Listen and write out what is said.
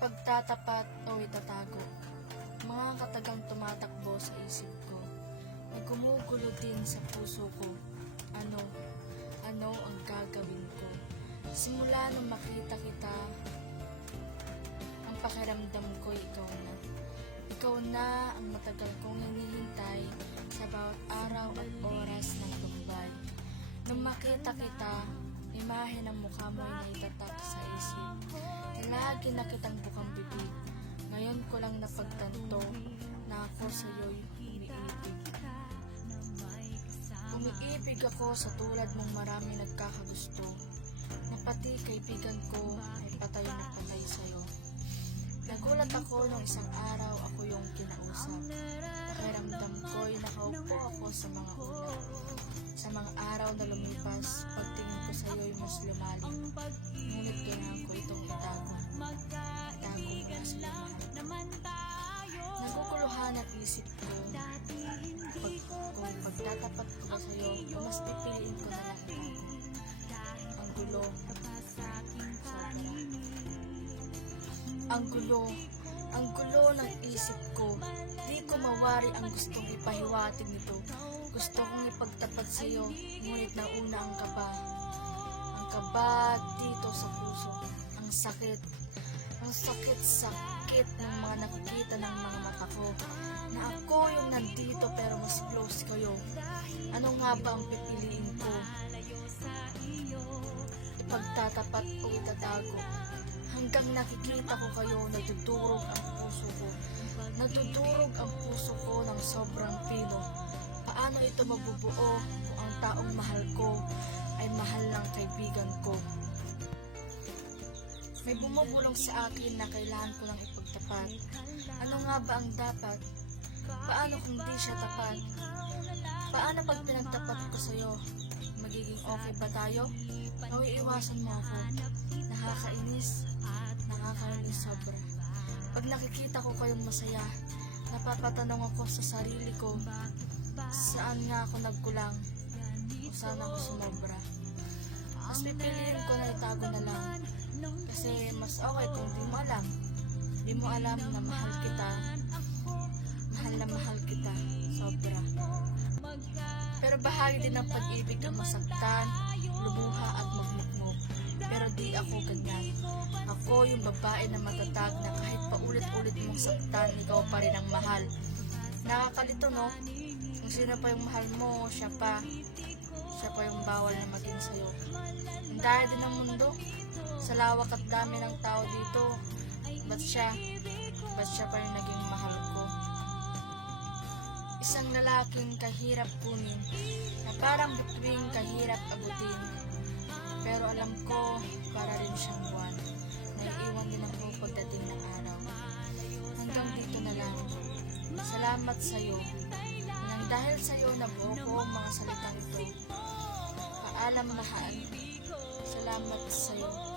Itatapat o itatago. Mga katagang tumatakbo sa isip ko. May gumugulo din sa puso ko. Ano, ano ang gagawin ko? Simula nung makita kita, ang pakiramdam ko ikaw na. Ikaw na ang matagal kong hinihintay sa bawat araw at oras ng tumbay. Nung makita kita, imahe ng mukha mo ay naitatak sa isip. Lagi na kitang bukang bibig. Ngayon ko lang napagtanto na ako sa'yo'y umiibig. Umiibig ako sa tulad mong marami nagkakagusto. Na pati kaibigan ko ay patay na patay sa'yo. Nagulat ako nung isang araw ako yung kinausap. Pakiramdam ko'y nakaupo ako sa mga ulap. Sa mga araw na lumipas, pagtingin ko sa'yo'y mas lumalim. Ngunit kailangan ko itong itago. Itago mula sa lahat. Naguguluhan ang isip ko. Pag, kung pagtatapat ko ba sa'yo, o mas pipiliin ko na lang. Ang gulo. Ang gulo. Ang gulo ng isip ko. Di ko mawari ang gustong ipahiwatig nito. Gusto kong ipagtapat sa iyo, ngunit nauna ang kaba. Ang kaba dito sa puso. Ang sakit. Ang sakit-sakit ng mga nakikita ng mga mata ko. Na ako yung nandito pero mas close kayo. Ano nga ba ang pipiliin ko? Ipagtatapat o itatago. Hanggang nakikita ko kayo, natutulog ang puso ko. Natutulog ang puso ko ng sobrang pino. Paano ito mabubuo kung ang taong mahal ko ay mahal ng kaibigan ko? May bumubulong sa akin na kailangan ko lang ipagtapat. Ano nga ba ang dapat? Paano kung di siya tapat? Paano pag pinagtapat ko sa'yo? Magiging okay ba tayo? O iiwasan mo ako? Nakakainis. Nakakainis sobra. Pag nakikita ko kayong masaya, napapatanong ako sa sarili ko, saan nga ako nagkulang? O saan ako sumobra? Mas pipiliin ko na itago na lang. Kasi mas okay kung di mo alam. Di mo alam na mahal kita. Mahal na mahal kita. Sobra. Pero bahagi din ng pag-ibig ang masaktan, lumuha at magmukmok. Pero di ako ganyan. Ako yung babae na matatag na kahit paulit-ulit mong saktan, ikaw pa rin ang mahal. Nakakalito, no? Kung sino pa yung mahal mo, siya pa. Siya pa yung bawal na maging sa'yo. Ang daya din ng mundo. Sa lawak at dami ng tao dito. Ba't siya? Ba't siya pa yung naging mahal ko? Isang lalaking kahirap kunin na parang bituing kahirap abutin. Pero alam ko, para rin siyang buwan. Naiiwan din ako pagdating ng araw. Hanggang dito na lang. Salamat sa'yo. Nang dahil sa'yo nabuo ko ang mga salitang ito. Paalam mahal. Salamat sa'yo.